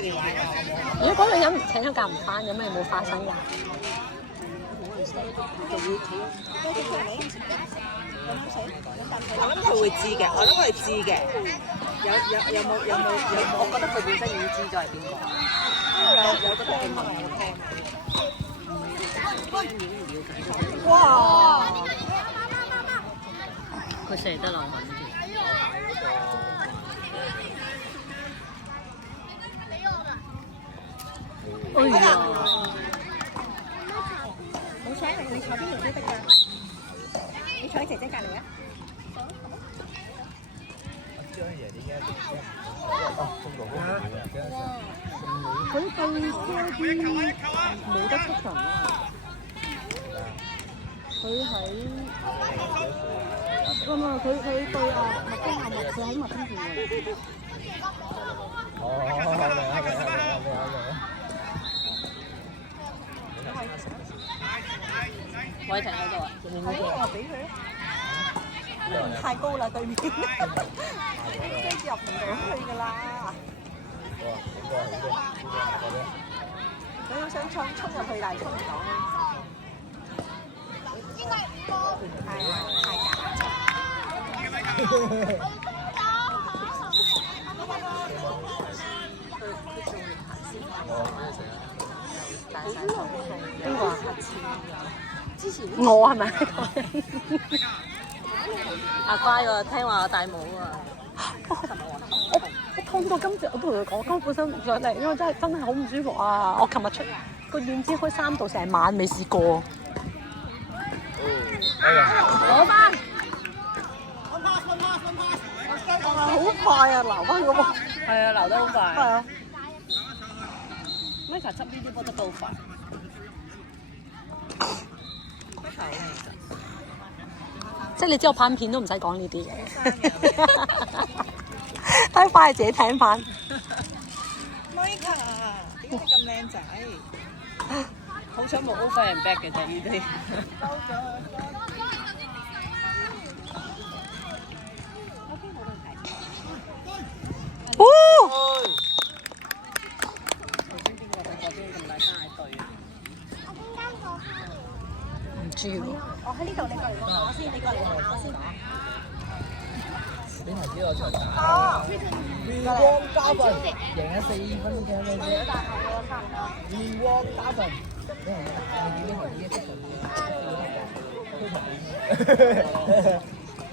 哋玩啊！如果嗰個人請咗假唔翻，咁咪冇花生㗎。我諗佢會知嘅，我諗佢係知嘅。有冇？我覺得佢本身已經知咗係邊個。有個地方我聽。哇！佢射得落去。哎呀！冇請你坐邊度都得㗎。你坐喺姐姐隔離啊！張爺點解中國嗰個佢對冇得出場啊！佢喺佢對麥當亞麥，佢喺麥當邊嘅。哦，偉霆喺度啊！係我俾佢啊！太高啦，對面，跟住入唔到去㗎啦。佢好想衝入去，但係衝唔到。太假。邊個啊？我係咪？阿乖喎，聽話我戴帽啊！我痛到今次，我都同佢講，今本身上嚟，因為真係好唔舒服啊！我琴日出個院知開3度，成晚未試過。攞翻！好快啊！留翻個波。係啊，留得好快。係啊。Mika 執呢啲波得都好快。即係你知我拍片都唔使講呢啲嘅，睇快自己睇翻。Mika 點解咁靚仔？好彩冇 over and back 嘅啫呢啲。哦！頭先邊個對嗰邊咁大生蟹對啊？唔知喎。我喺呢度，你過嚟望下我先，你過嚟望下我先。俾提子我出嚟打。月光加分，贏咗4分嘅咩啫？月光加分，你幾多提子出嚟？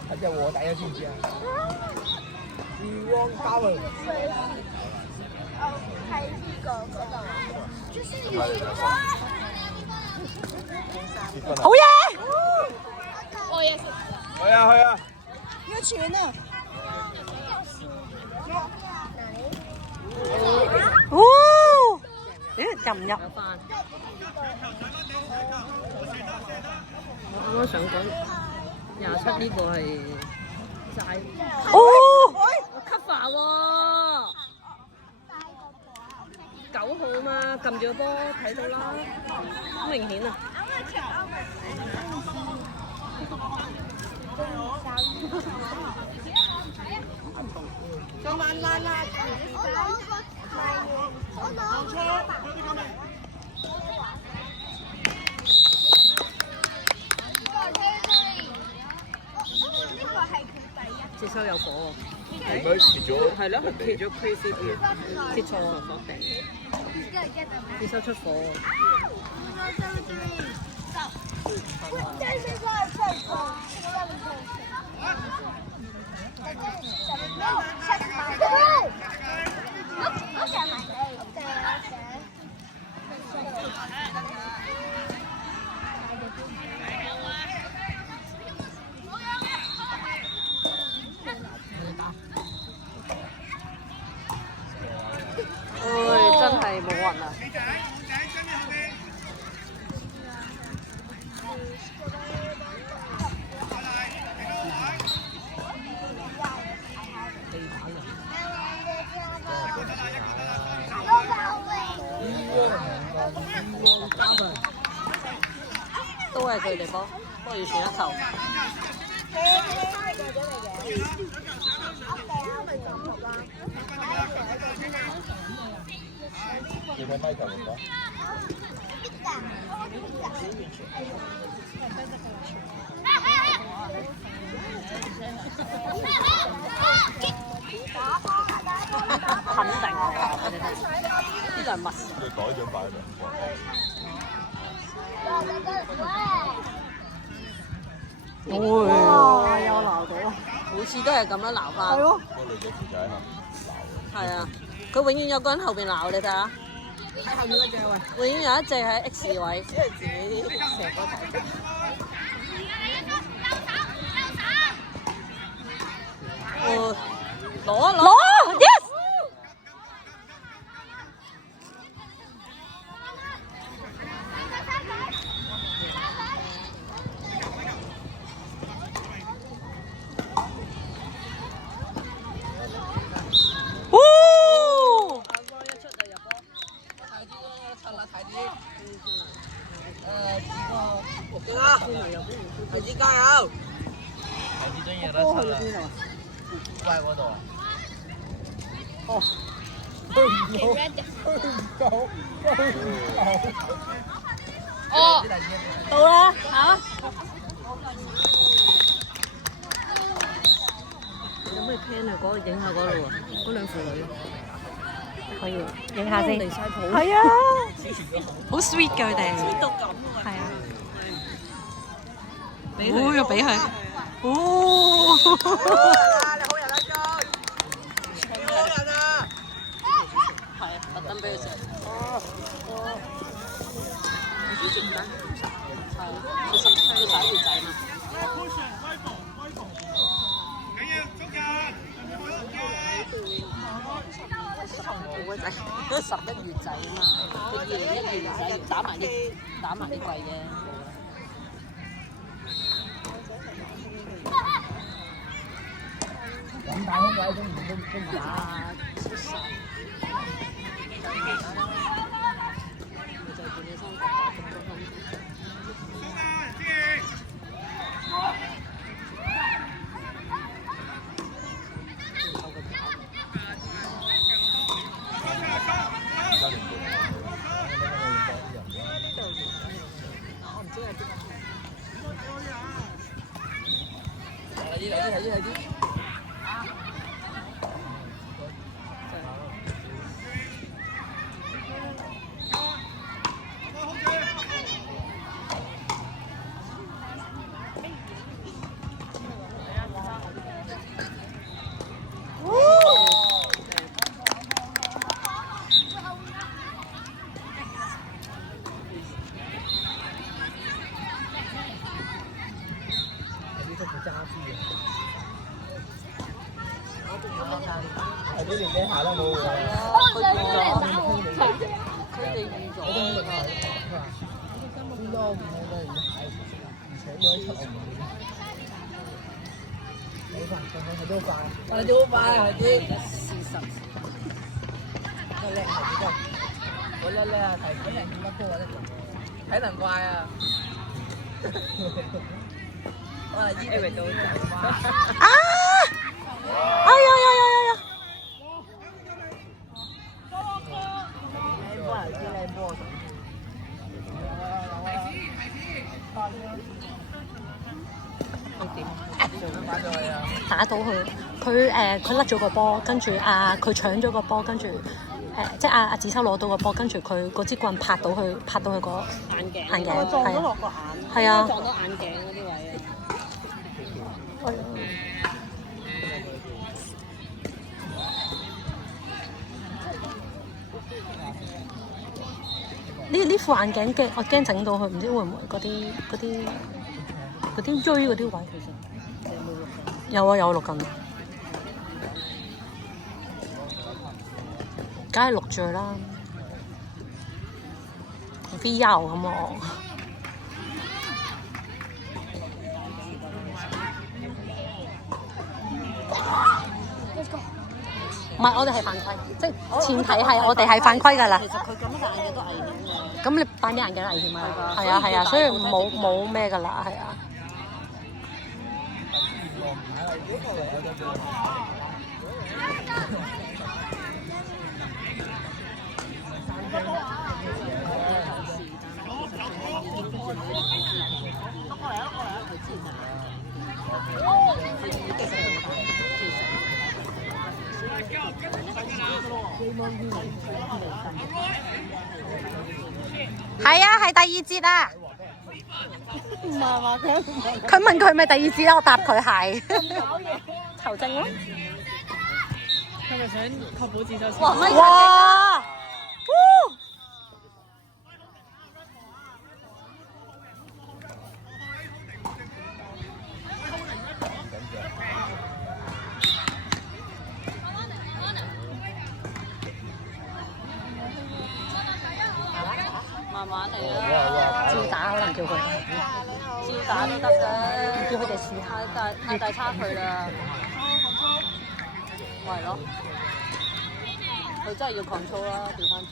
係隻臥底啊，知唔知啊？月光加分。喺呢個嗰度啊。好嘢！去啊！要傳啊！哦！咦？入唔入？我啱啱想講27呢個係齋。哦！cover 喎，9號嘛，撳住個波睇到啦，好明顯啊！再慢慢啦，接收有火喎，點解切咗？係咯，切咗 crazy 啲，切錯啊，火定，接收出火喎。真係冇運啊！都係佢哋波，不過要傳一球。你睇咪球嚟講。肯定呢個係密。佢改咗擺兩個。哇！又鬧到，每次都係咁樣鬧翻。係咯。個女仔負責喺後面鬧。係啊，佢永遠有個人後邊鬧你睇下。喺後面嗰隻喂，永遠有一隻喺 X 位。只係自己射波睇。攞 yes。孩子加油！孩子終於有得出啦！怪嗰度啊！哦，哦，到啦嚇！有咩 plan 啊？嗰個影下嗰度啊，嗰兩父女。可以影下先。離曬譜。係啊，好 sweet 㗎佢哋。sweet 到咁啊！係啊。俾佢。又俾佢。哦。你好人啊，John！你好人啊！係啊，特登俾佢食。你知唔知？係，佢11月仔嘛。好鬼仔，都11月仔啊嘛，佢2012年11月打埋呢季啫。咁大空位都唔打。出世。就見你生活打咁多分。睇啲。係呢年紀下都冇㗎。佢哋預咗。先多唔好多而且冇得出嚟。好快，係都快，係都快係啲。40。個叻係幾多？好叻啊！提本係點乜高啊？體能怪啊！我係依度到走嘛。啊！哎呀呀呀呀呀！打到佢，佢甩咗個波，跟住佢搶咗個波，跟住即係阿子秋攞到個波，跟住佢嗰支棍拍到佢個眼鏡，撞咗落個眼。係啊，撞到眼鏡嗰啲位啊。係啊。呢副眼鏡驚，我驚整到佢，唔知會唔會嗰啲追嗰啲位，其實有啊，有錄緊，梗係錄住啦 ，VR 咁喎。唔係，我哋係犯規，即係前提係我哋係犯規㗎啦。其實佢咁戴眼鏡都危險嘅。咁你戴咩眼鏡危險啊？係啊，所以冇咩㗎啦，係啊。係啊，係第二節啊。唔係話佢佢問佢係咪第二節啦，我答佢係。求證咯。係咪想確保自首？哇！慢慢嚟啦，照打可能叫佢，照打都得㗎，叫佢哋試下。太大差距啦，咪咯，佢真係要 control 啦，調翻轉，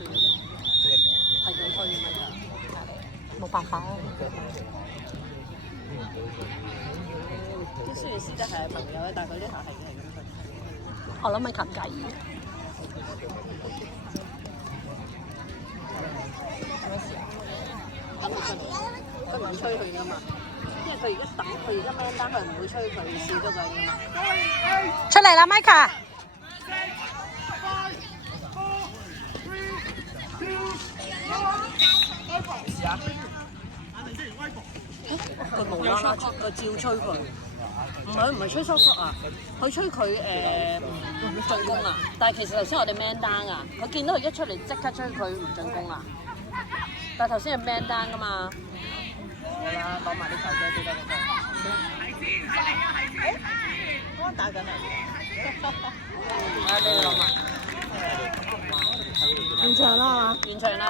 係咁推咁樣，冇辦法啊！啲雖然師姐係朋友咧，但係佢呢下係咁推。我諗米琴介意。等佢出嚟，佢唔催佢噶嘛，因為佢而家等，佢而家 man 單，佢唔會催佢，笑咗佢噶嘛。出嚟啦，Mika！佢無啦啦出個照催佢，唔係吹 shot clock 啊，佢吹佢進攻啊，但係其實頭先我哋 man 單啊，佢見到佢一出嚟即刻吹佢唔進攻啊，但係頭先係 man 單噶嘛。好啦，攞埋啲球啫，記得你哋。誒，打緊嚟。俾你攞埋。現場啦嘛，完場啦。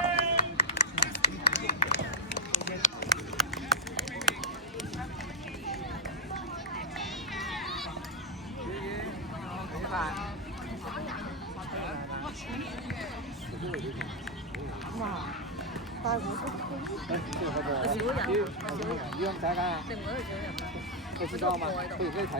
大湖都呢張仔㗎，食唔到佢少人，佢食多啊嘛，佢而家睇。